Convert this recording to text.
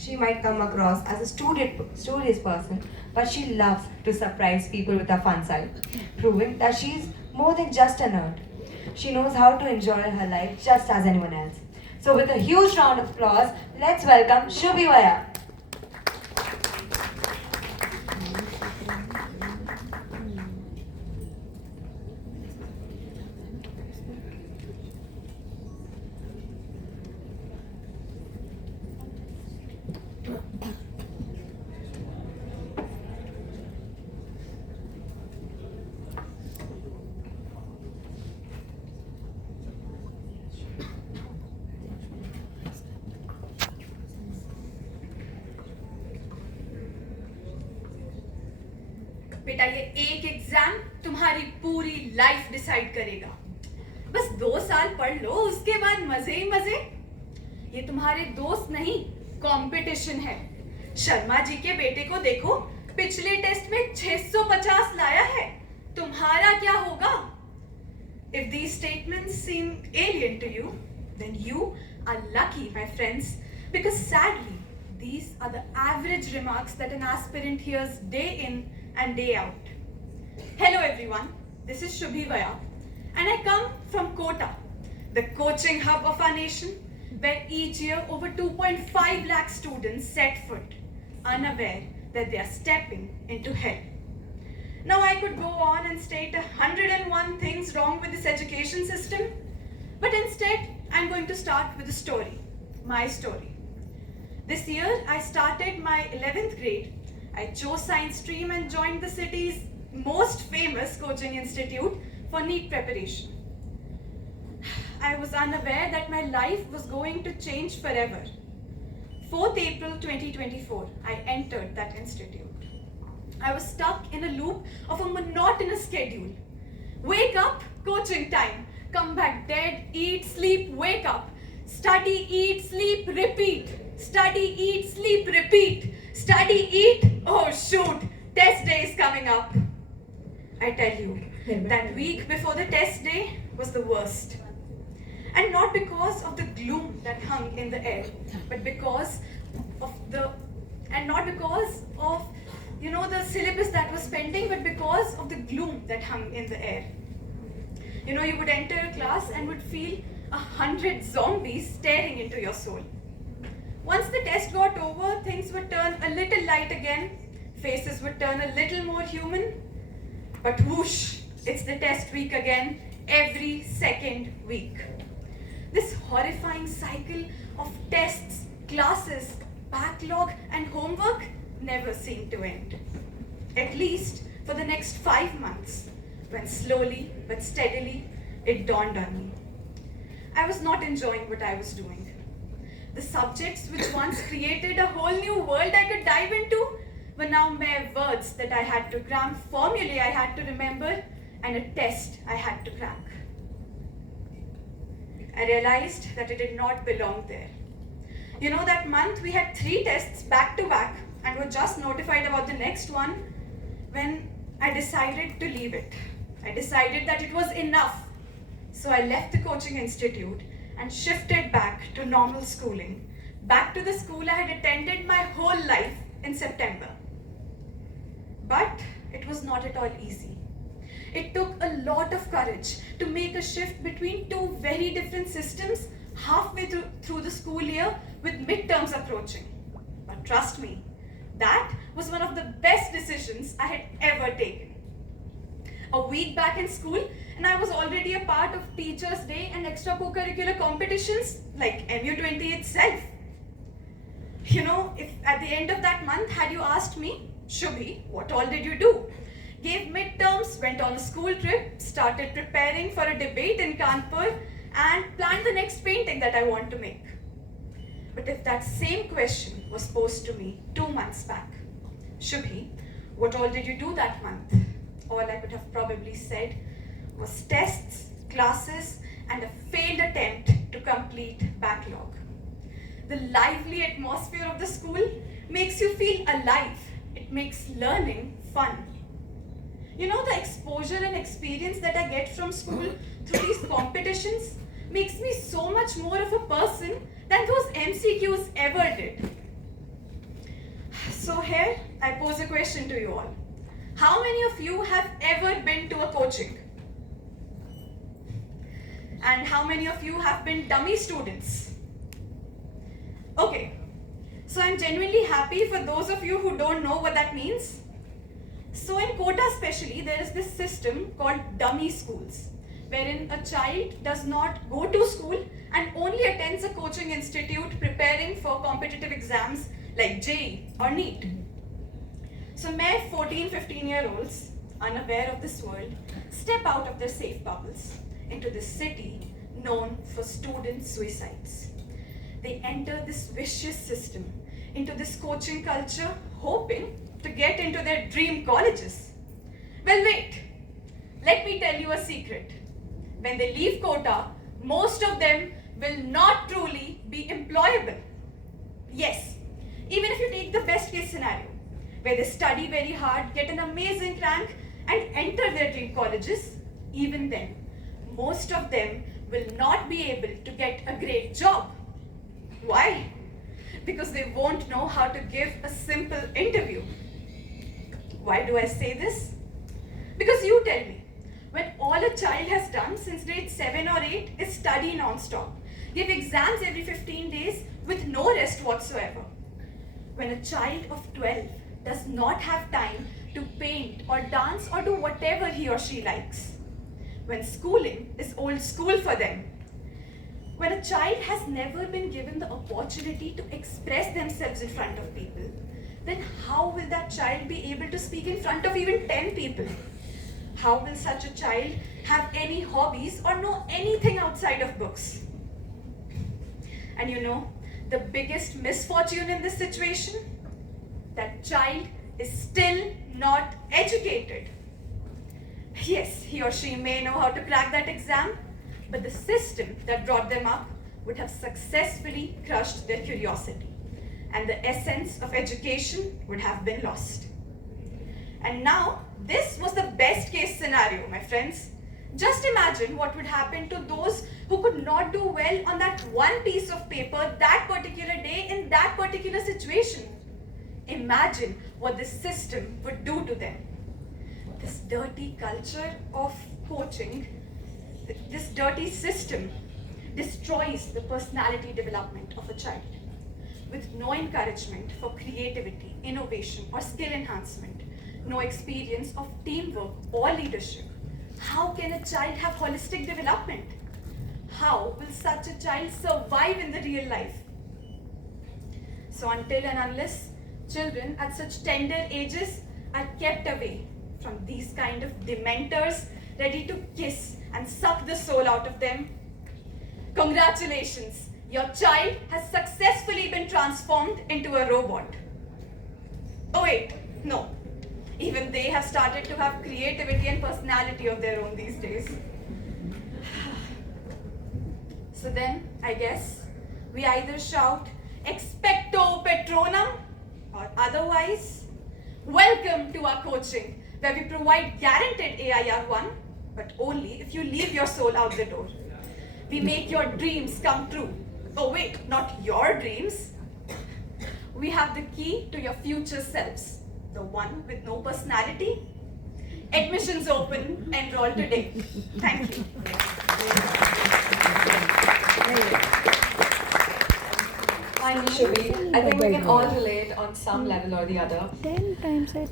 She might come across as a studious person, but she loves to surprise people with her fun side, proving that she's more than just a nerd. She knows how to enjoy her life just as anyone else. So, with a huge round of applause, let's welcome Shubhi Vaya. बेटा ये एक exam तुम्हारी पूरी life decide करेगा। बस 2 साल पढ़ लो, उसके बाद मजे ही मजे। ये तुम्हारे दोस्त नहीं, कंपटीशन है। शर्मा जी के बेटे को देखो, पिछले टेस्ट में 650 लाया है। तुम्हारा क्या होगा? If these statements seem alien to you, then you are lucky, my friends, because sadly, these are the average remarks that an aspirant hears day in and day out. Hello everyone, this is Shubhi Vaya, and I come from Kota, the coaching hub of our nation, where each year over 2.5 lakh students set foot, unaware that they are stepping into hell. Now I could go on and state 101 things wrong with this education system, but instead I'm going to start with a story, my story. This year I started my 11th grade. I chose science stream and joined the city's most famous coaching institute for NEET preparation. I was unaware that my life was going to change forever. 4th April 2024, I entered that institute. I was stuck in a loop of a monotonous schedule. Wake up, coaching time. Come back dead, eat, sleep, wake up. Study, eat, sleep, repeat. Study, eat, sleep, repeat. Study, eat. Oh shoot, test day is coming up. I tell you, that week before the test day was the worst. And not because of the gloom that hung in the air, but because of the syllabus that was pending, but because of the gloom that hung in the air. You would enter a class and would feel 100 zombies staring into your soul. Once the test got over, things would turn a little light again, faces would turn a little more human, but whoosh, it's the test week again, every second week. This horrifying cycle of tests, classes, backlog and homework never seemed to end. At least for the next 5 months, when slowly but steadily it dawned on me. I was not enjoying what I was doing. The subjects which once created a whole new world I could dive into were now mere words that I had to cram, formulae I had to remember, and a test I had to crack. I realized that it did not belong there. That month we had 3 tests back to back and were just notified about the next one when I decided to leave it. I decided that it was enough. So I left the coaching institute and shifted back to normal schooling, back to the school I had attended my whole life in September. But it was not at all easy. It took a lot of courage to make a shift between 2 very different systems halfway through the school year with midterms approaching. But trust me, that was one of the best decisions I had ever taken. A week back in school, and I was already a part of Teachers' Day and extracurricular competitions like MU20 itself. If at the end of that month, had you asked me, Shubhi, what all did you do? Gave midterms, went on a school trip, started preparing for a debate in Kanpur, and planned the next painting that I want to make. But if that same question was posed to me 2 months back, Shubhi, what all did you do that month? All I could have probably said was tests, classes, and a failed attempt to complete backlog. The lively atmosphere of the school makes you feel alive. It makes learning fun. The exposure and experience that I get from school through these competitions makes me so much more of a person than those MCQs ever did. here, I pose a question to you all. How many of you have ever been to a coaching? And how many of you have been dummy students? Okay, so I'm genuinely happy for those of you who don't know what that means. So in Kota especially, there is this system called dummy schools, wherein a child does not go to school and only attends a coaching institute preparing for competitive exams like JEE or NEET. So may 14-15-year-olds, unaware of this world, step out of their safe bubbles into this city known for student suicides. They enter this vicious system into this coaching culture, hoping to get into their dream colleges. Well, wait. Let me tell you a secret. When they leave Kota, most of them will not truly be employable. Yes, even if you take the best case scenario, where they study very hard, get an amazing rank, and enter their dream colleges, even then, most of them will not be able to get a great job. Why? Because they won't know how to give a simple interview. Why do I say this? Because you tell me, when all a child has done since grade 7 or 8 is study non-stop, give exams every 15 days with no rest whatsoever. When a child of 12 does not have time to paint or dance or do whatever he or she likes. When schooling is old school for them. When a child has never been given the opportunity to express themselves in front of people, then how will that child be able to speak in front of even 10 people? How will such a child have any hobbies or know anything outside of books? And you know, the biggest misfortune in this situation? That child is still not educated. Yes, he or she may know how to crack that exam, but the system that brought them up would have successfully crushed their curiosity, and the essence of education would have been lost. And now, this was the best case scenario, my friends. Just imagine what would happen to those who could not do well on that one piece of paper that particular day in that particular situation. Imagine what this system would do to them. This dirty culture of coaching, this dirty system destroys the personality development of a child. With no encouragement for creativity, innovation, or skill enhancement, no experience of teamwork or leadership, how can a child have holistic development? How will such a child survive in the real life? So until and unless children at such tender ages are kept away from these kind of dementors ready to kiss and suck the soul out of them, congratulations, your child has successfully been transformed into a robot. Oh wait, no. Even they have started to have creativity and personality of their own these days. So then, I guess, we either shout, expecto patronum, or otherwise, welcome to our coaching, where we provide guaranteed AIR1, but only if you leave your soul out the door. We make your dreams come true. Oh wait, not your dreams. We have the key to your future selves. The one with no personality? Admissions open, enroll today. Thank you. Finally, Shubhi, I think we can all relate on some level or the other. 10 times I